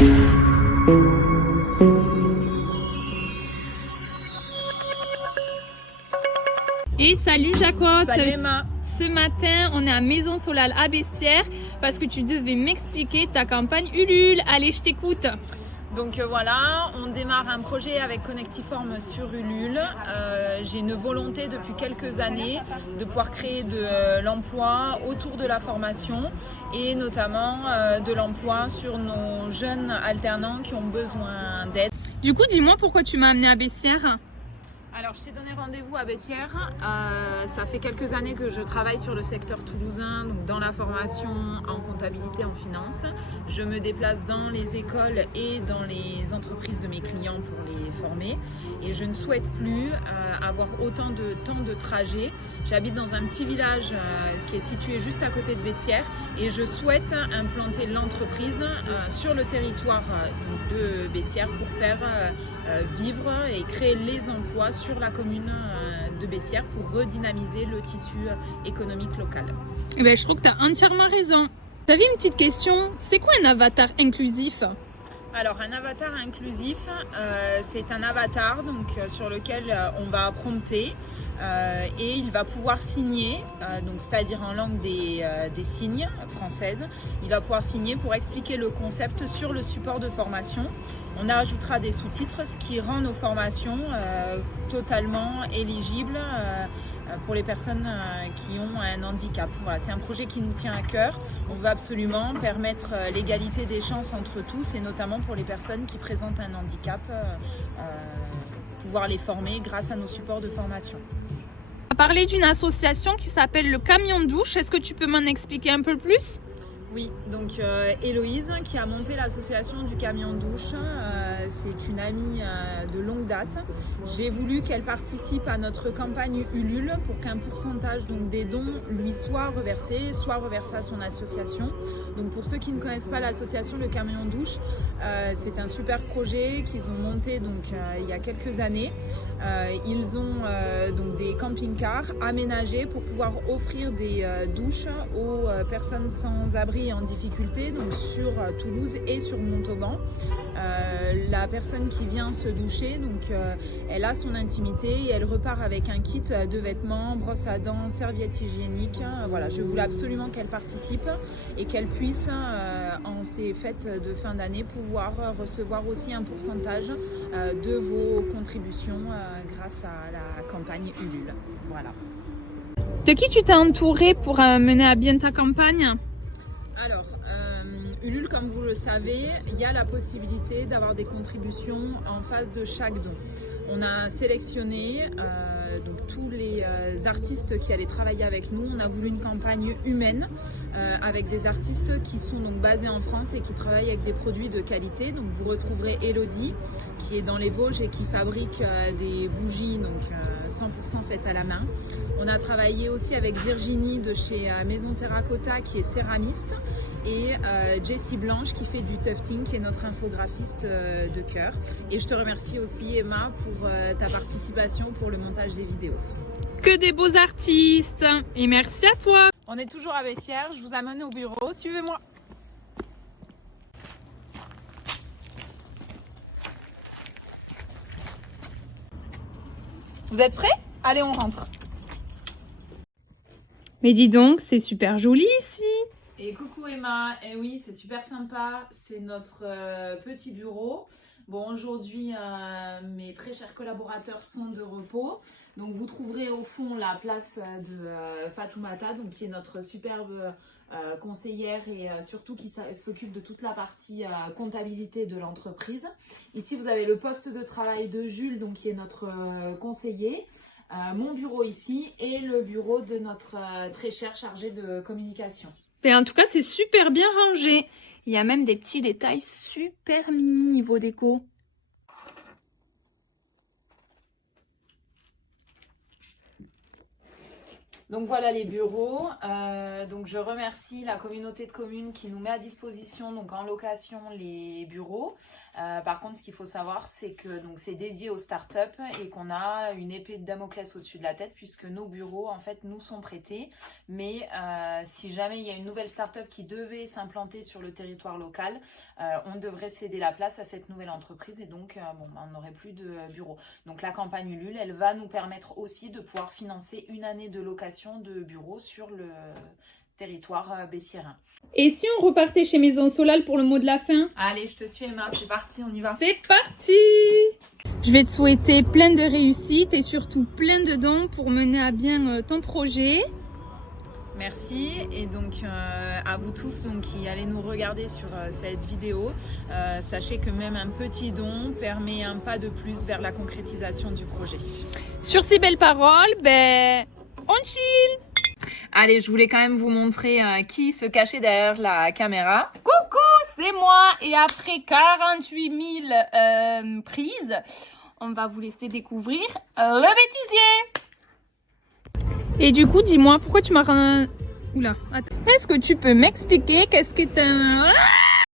Et salut Jacotte. Salut Emma. Ce matin, on est à Maison Solal à Bessières parce que tu devais m'expliquer ta campagne Ulule. Allez, je t'écoute. Donc voilà, on démarre un projet avec Connectiform sur Ulule. J'ai une volonté depuis quelques années de pouvoir créer de l'emploi autour de la formation et notamment de l'emploi sur nos jeunes alternants qui ont besoin d'aide. Du coup, dis-moi pourquoi tu m'as amenée à Bessières. Alors, je t'ai donné rendez-vous à Bessières. Ça fait quelques années que je travaille sur le secteur toulousain, donc dans la formation en comptabilité, en finance. Je me déplace dans les écoles et dans les entreprises de mes clients pour les former. Et je ne souhaite plus avoir autant de temps de trajet. J'habite dans un petit village qui est situé juste à côté de Bessières et je souhaite implanter l'entreprise sur le territoire de Bessières pour faire vivre et créer les emplois sur la commune de Bessières pour redynamiser le tissu économique local. Eh ben, je trouve que tu as entièrement raison. J'avais une petite question, c'est quoi un avatar inclusif ? Alors un avatar inclusif, c'est un avatar donc, sur lequel on va prompter et il va pouvoir signer, donc c'est-à-dire en langue des signes française, il va pouvoir signer pour expliquer le concept sur le support de formation. On ajoutera des sous-titres, ce qui rend nos formations totalement éligibles pour les personnes qui ont un handicap. Voilà, c'est un projet qui nous tient à cœur. On veut absolument permettre l'égalité des chances entre tous et notamment pour les personnes qui présentent un handicap, pouvoir les former grâce à nos supports de formation. Tu as parlé d'une association qui s'appelle le Camion Douche. Est-ce que tu peux m'en expliquer un peu plus ? Oui, donc Héloïse qui a monté l'association du Camion Douche, c'est une amie de longue date. J'ai voulu qu'elle participe à notre campagne Ulule pour qu'un pourcentage donc, des dons lui soit reversé à son association. Donc pour ceux qui ne connaissent pas l'association Le Camion Douche, c'est un super projet qu'ils ont monté donc, il y a quelques années. Ils ont donc des camping-cars aménagés pour pouvoir offrir des douches aux personnes sans abri et en difficulté, donc sur Toulouse et sur Montauban. La personne qui vient se doucher, donc elle a son intimité et elle repart avec un kit de vêtements, brosse à dents, serviettes hygiéniques. Voilà, je voulais absolument qu'elle participe et qu'elle puisse, en ces fêtes de fin d'année, pouvoir recevoir aussi un pourcentage de vos contributions grâce à la campagne Ulule. Voilà. De qui tu t'es entouré pour mener à bien ta campagne ? Alors, Ulule, comme vous le savez, il y a la possibilité d'avoir des contributions en face de chaque don. On a sélectionné donc tous les artistes qui allaient travailler avec nous. On a voulu une campagne humaine avec des artistes qui sont donc basés en France et qui travaillent avec des produits de qualité. Donc vous retrouverez Elodie qui est dans les Vosges et qui fabrique des bougies donc 100% faites à la main. On a travaillé aussi avec Virginie de chez Maison Terracotta qui est céramiste et Jessie Blanche qui fait du tufting, qui est notre infographiste de cœur. Et je te remercie aussi Emma pour ta participation pour le montage des vidéos. Que des beaux artistes et merci à toi. On est toujours à Bessières, je vous amène au bureau, suivez-moi. Vous êtes prêts? Allez, on rentre. Mais dis donc, c'est super joli ici. Et coucou Emma, et oui c'est super sympa, c'est notre petit bureau. Bon aujourd'hui mes très chers collaborateurs sont de repos, donc vous trouverez au fond la place de Fatoumata, donc qui est notre superbe conseillère et surtout qui s'occupe de toute la partie comptabilité de l'entreprise. Ici vous avez le poste de travail de Jules, donc qui est notre conseiller. Mon bureau ici et le bureau de notre très cher chargé de communication. Et en tout cas, c'est super bien rangé. Il y a même des petits détails super mimi niveau déco. Donc voilà les bureaux. Donc je remercie la communauté de communes qui nous met à disposition donc en location les bureaux. Par contre, ce qu'il faut savoir, c'est que donc c'est dédié aux startups et qu'on a une épée de Damoclès au-dessus de la tête puisque nos bureaux en fait nous sont prêtés. Mais si jamais il y a une nouvelle startup qui devait s'implanter sur le territoire local, on devrait céder la place à cette nouvelle entreprise et donc on n'aurait plus de bureaux. Donc la campagne Ulule, elle va nous permettre aussi de pouvoir financer une année de location de bureaux sur le territoire bessiérain. Et si on repartait chez Maison Solal pour le mot de la fin? Allez, je te suis Emma, c'est parti, on y va. C'est parti! Je vais te souhaiter plein de réussite et surtout plein de dons pour mener à bien ton projet. Merci et donc à vous tous donc, qui allez nous regarder sur cette vidéo, sachez que même un petit don permet un pas de plus vers la concrétisation du projet. Sur ces belles paroles, on chill! Allez, je voulais quand même vous montrer qui se cachait derrière la caméra. Coucou, c'est moi et après 48 000 prises, on va vous laisser découvrir le bêtisier. Et du coup, dis-moi, pourquoi tu m'as... Oula, attends. Est-ce que tu peux m'expliquer qu'est-ce qu'est un...